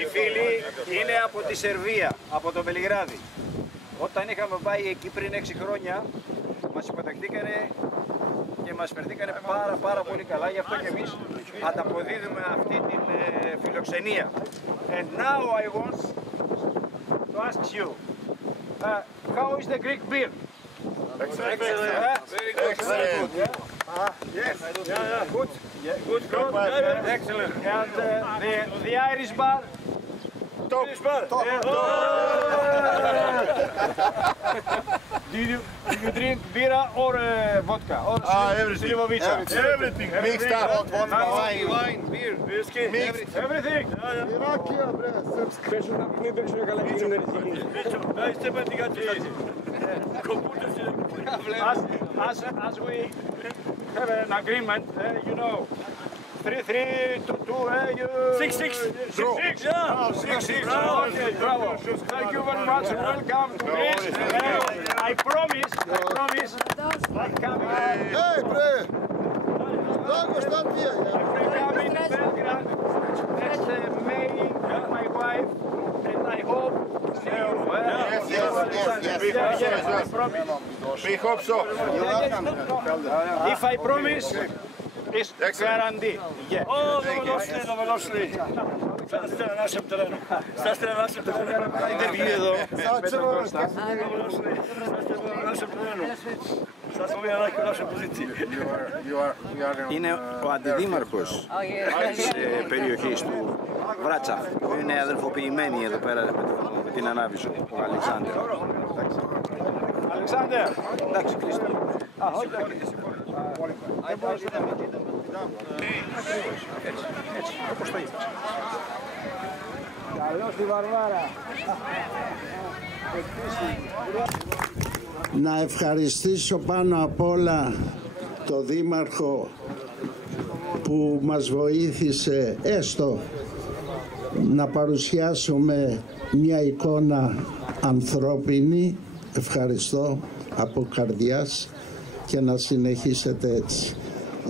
Οι φίλοι είναι από τη Σερβία, από το Βελιγράδι. Όταν είχαμε πάει εκεί πριν 6 χρόνια, μας υποδεχτήκανε και μας φερθήκανε πάρα πολύ καλά. Γι' αυτό και εμείς ανταποδίδουμε αυτή την φιλοξενία. And now I want to ask you, how is the Greek beer? Excellent. Very good. Yes. Good. Good. Excellent. And the Irish bar? Top. Do you drink beer or vodka? Or Everything. Everything. Mixed up. Wine, beer, whiskey, everything. Ηράκλεια, βρε, σερψκα. Πέσουν να μην παίξουν καλά και είναι As we have an agreement, you know, 3-3, 2-2, 6-6. 6-6, yeah. 6-6. Okay, bravo. Thank you very much. Welcome to Greece. I promise, I'm coming. Hey, βρε. Da, Constantia. I'm coming to Belgrade next May with my wife, and I hope see you. Yes. I promise. We hope so. If I promise, it's guaranteed. Yeah. Dobrodošli. Sad ste na našem terenu. Ajde vi εδώ. Dobrodošli. Sad ste na našem terenu. Sad smo mi na našoj poziciji. Είναι ο αντιδήμαρχος της περιοχής του Βράτσα, που είναι αδελφοποιημένοι εδώ πέρα με την Ανάβησο, ο Αλεξάνδερ. Αλεξάνδερ! Εντάξει, κλείστε. Έτσι, όπως το είπες. Καλώς τη Βαρβάρα. Να ευχαριστήσω πάνω απ' όλα το Δήμαρχο που μας βοήθησε έστω να παρουσιάσουμε μια εικόνα ανθρώπινη. Ευχαριστώ από καρδιάς και να συνεχίσετε έτσι,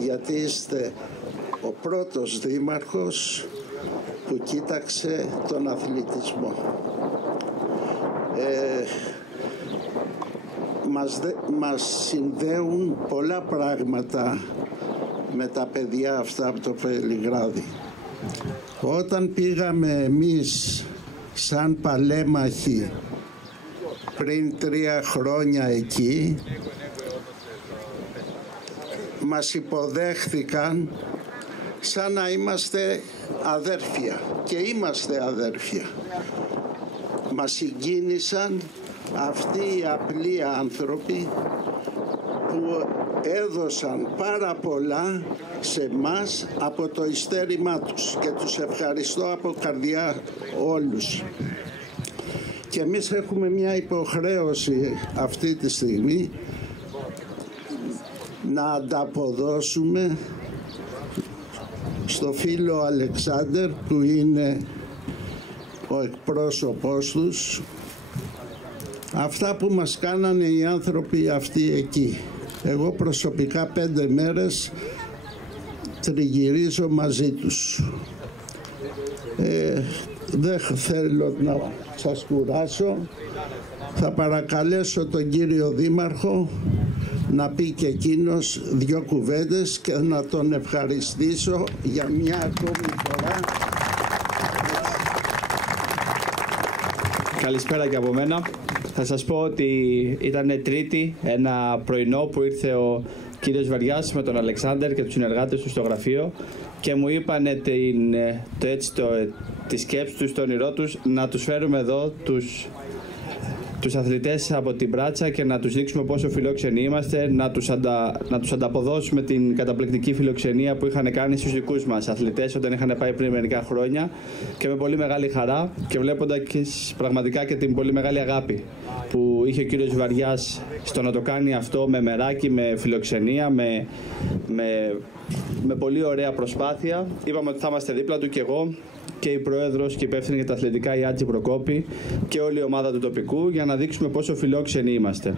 γιατί είστε ο πρώτος Δήμαρχος που κοίταξε τον αθλητισμό. Μας συνδέουν πολλά πράγματα με τα παιδιά αυτά από το Βελιγράδι. Όταν πήγαμε εμείς σαν παλέμαχοι πριν 3 χρόνια εκεί, μας υποδέχθηκαν σαν να είμαστε αδέρφια, και είμαστε αδέρφια. Μας συγκίνησαν αυτοί οι απλοί άνθρωποι που έδωσαν πάρα πολλά σε μας από το ειστέρημά τους, και τους ευχαριστώ από καρδιά όλους. Και εμείς έχουμε μια υποχρέωση αυτή τη στιγμή να ανταποδώσουμε στο φίλο Αλεξάνδερ, που είναι ο εκπρόσωπός τους, αυτά που μας κάνανε οι άνθρωποι αυτοί εκεί. Εγώ προσωπικά 5 μέρες τριγυρίζω μαζί τους. Δεν θέλω να σας κουράσω. Θα παρακαλέσω τον κύριο Δήμαρχο να πει και εκείνος 2 κουβέντες και να τον ευχαριστήσω για μια ακόμη φορά. Καλησπέρα και από μένα. Θα σας πω ότι ήταν Τρίτη, ένα πρωινό που ήρθε ο κύριος Βαριάς με τον Αλεξάνδερ και τους συνεργάτες του στο γραφείο και μου είπανε τη σκέψη τους, το όνειρό τους, να τους φέρουμε εδώ τους αθλητές από την Μπράτσα και να τους δείξουμε πόσο φιλόξενοι είμαστε, να τους ανταποδώσουμε την καταπληκτική φιλοξενία που είχαν κάνει στους δικούς μας αθλητές όταν είχαν πάει πριν μερικά χρόνια, και με πολύ μεγάλη χαρά και βλέποντας πραγματικά και την πολύ μεγάλη αγάπη που είχε ο κύριος Βαριάς στο να το κάνει αυτό με μεράκι, με φιλοξενία, με με πολύ ωραία προσπάθεια. Είπαμε ότι θα είμαστε δίπλα του, και εγώ και η Πρόεδρος και η υπεύθυνη για τα αθλητικά, η Άτζη Προκόπη, και όλη η ομάδα του τοπικού, για να δείξουμε πόσο φιλόξενοι είμαστε.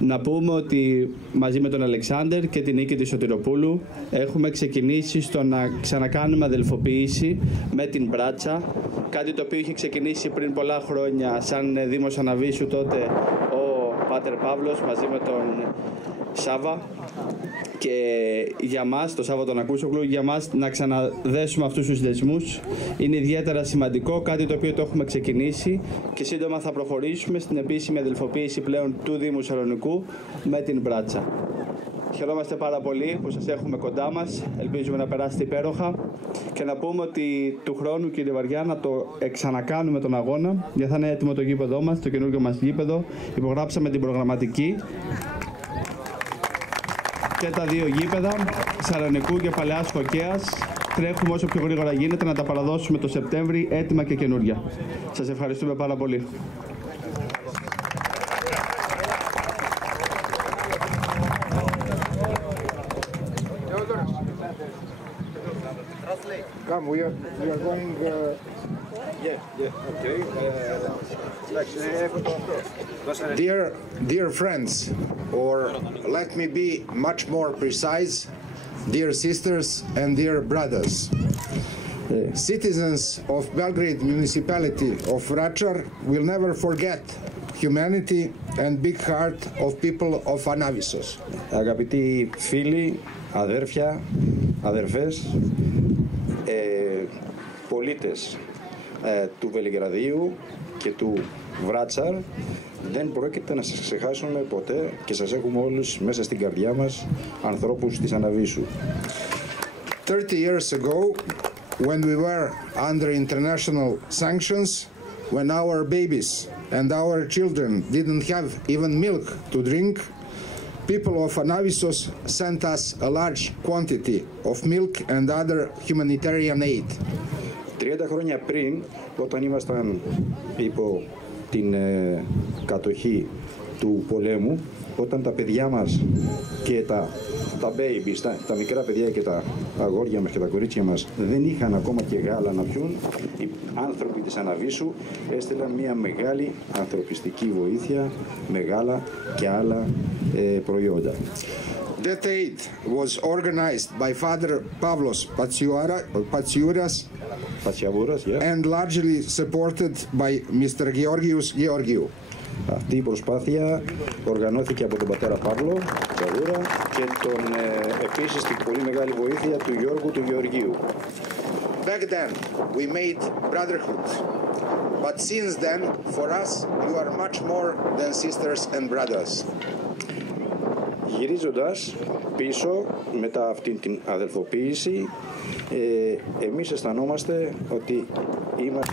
Να πούμε ότι μαζί με τον Αλεξάνδερ και την Νίκη της Σωτηροπούλου έχουμε ξεκινήσει στο να ξανακάνουμε αδελφοποίηση με την Μπράτσα, κάτι το οποίο είχε ξεκινήσει πριν πολλά χρόνια σαν Δήμος Αναβίσου τότε ο Πάτερ Παύλος μαζί με τον Σάβα. Και για μας, το Σάββατο τον Ακούσογλου, για μας να ξαναδέσουμε αυτούς τους δεσμούς είναι ιδιαίτερα σημαντικό, κάτι το οποίο το έχουμε ξεκινήσει και σύντομα θα προχωρήσουμε στην επίσημη αδελφοποίηση πλέον του Δήμου Σαλονικού με την Μπράτσα. Χαιρόμαστε πάρα πολύ που σας έχουμε κοντά μας, ελπίζουμε να περάσετε υπέροχα και να πούμε ότι του χρόνου, κύριε Βαριά, να το ξανακάνουμε τον αγώνα, γιατί θα είναι έτοιμο το γήπεδό μας, το καινούργιο μας γήπεδο. Υπογράψαμε την προγραμματική και τα δύο γήπεδα, Σαλονικού και Παλαιάς Φωκαίας, τρέχουμε όσο πιο γρήγορα γίνεται να τα παραδώσουμε το Σεπτέμβρη έτοιμα και καινούρια. Σας ευχαριστούμε πάρα πολύ. Come, we are going. Dear friends, or let me be much more precise, dear sisters and dear brothers, citizens of Belgrade municipality of Vračar will never forget humanity and big heart of people of Anavisos. Αγαπητοί φίλοι, αδέρφια, αδερφές, πολίτες του Βελιγραδίου και του Βράτσαρ, δεν πρόκειται να σας ξεχάσουμε ποτέ και σας έχουμε όλους μέσα στην καρδιά μας, ανθρώπους της Αναβίσου. 30 years ago, when we were under international sanctions, when our babies and our children didn't have even milk to drink, people of Anavisos sent us a large quantity of milk and other humanitarian aid. 30 χρόνια πριν, όταν ήμασταν υπό την κατοχή του πολέμου, όταν τα παιδιά μας και τα babies, τα μικρά παιδιά και τα αγόρια μας και τα κορίτσια μας δεν είχαν ακόμα και γάλα να πιούν, οι άνθρωποι της Αναβίσου έστειλαν μια μεγάλη ανθρωπιστική βοήθεια με γάλα και άλλα προϊόντα. That aid was organized by Father Pavlos Patsiouras and largely supported by Mr. Georgios Georgiou. Αυτή η προσπάθεια οργανώθηκε από τον πατέρα Παύλο Τσαβούρα και επίσης την πολύ μεγάλη βοήθεια του Γιώργου του Γεωργίου. Back then we made brotherhood, but since then for us you are much more than sisters and brothers. Γυρίζοντας πίσω μετά αυτήν την αδελφοποίηση, εμείς αισθανόμαστε ότι είμαστε...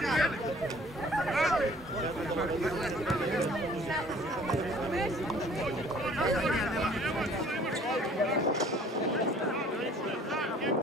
Get it.